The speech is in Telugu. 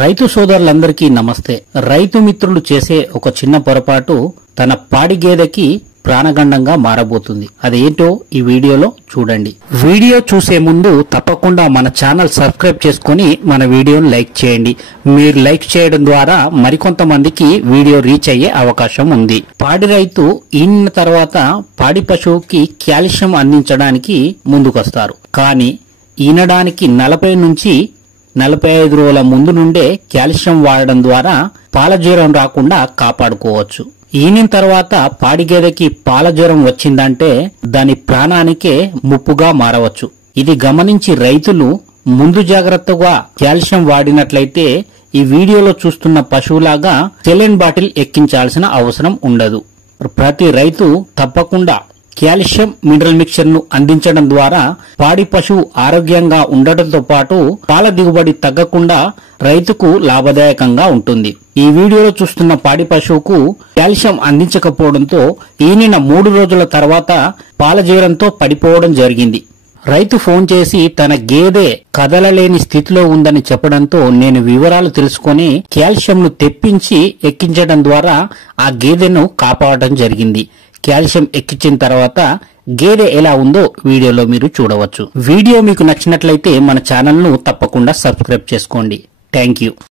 రైతు సోదరులందరికీ నమస్తే. రైతు మిత్రులు చేసే ఒక చిన్న పొరపాటు తన పాడి గేదెకి ప్రాణగండంగా మారబోతుంది. అదేంటో ఈ వీడియోలో చూడండి. వీడియో చూసే ముందు తప్పకుండా మన ఛానల్ సబ్స్క్రైబ్ చేసుకుని మన వీడియోను లైక్ చేయండి. మీరు లైక్ చేయడం ద్వారా మరికొంతమందికి వీడియో రీచ్ అయ్యే అవకాశం ఉంది. పాడి రైతు ఈనిన తర్వాత పాడి పశువుకి కాల్షియం అందించడానికి ముందుకొస్తారు. కానీ ఈనడానికి 40 నుంచి 45 రోజుల ముందు నుండే కాల్షియం వాడడం ద్వారా పాల జ్వరం రాకుండా కాపాడుకోవచ్చు. ఈనిన తర్వాత పాడి గేదెకి పాల జ్వరం వచ్చిందంటే దాని ప్రాణానికే ముప్పుగా మారవచ్చు. ఇది గమనించి రైతులు ముందు జాగ్రత్తగా కాల్షియం వాడినట్లయితే ఈ వీడియోలో చూస్తున్న పశువులాగా సెలైన్ బాటిల్ ఎక్కించాల్సిన అవసరం ఉండదు. ప్రతి రైతు తప్పకుండా కాల్షియం మినరల్ మిక్చర్ ను అందించడం ద్వారా పాడి పశువు ఆరోగ్యంగా ఉండటంతో పాటు పాల దిగుబడి తగ్గకుండా రైతుకు లాభదాయకంగా ఉంటుంది. ఈ వీడియోలో చూస్తున్న పాడి పశువుకు కాల్షియం అందించకపోవడంతో ఈనిన 3 రోజుల తర్వాత పాల జ్వరంతో పడిపోవడం జరిగింది. రైతు ఫోన్ చేసి తన గేదె కదలలేని స్థితిలో ఉందని చెప్పడంతో నేను వివరాలు తెలుసుకుని కాల్షియంను తెప్పించి ఎక్కించడం ద్వారా ఆ గేదెను కాపాడటం జరిగింది. కాల్షియం ఎక్కించిన తర్వాత గేదె ఎలా ఉందో వీడియోలో మీరు చూడవచ్చు. వీడియో మీకు నచ్చినట్లయితే మన ఛానల్ ను తప్పకుండా సబ్స్క్రైబ్ చేసుకోండి. Thank you.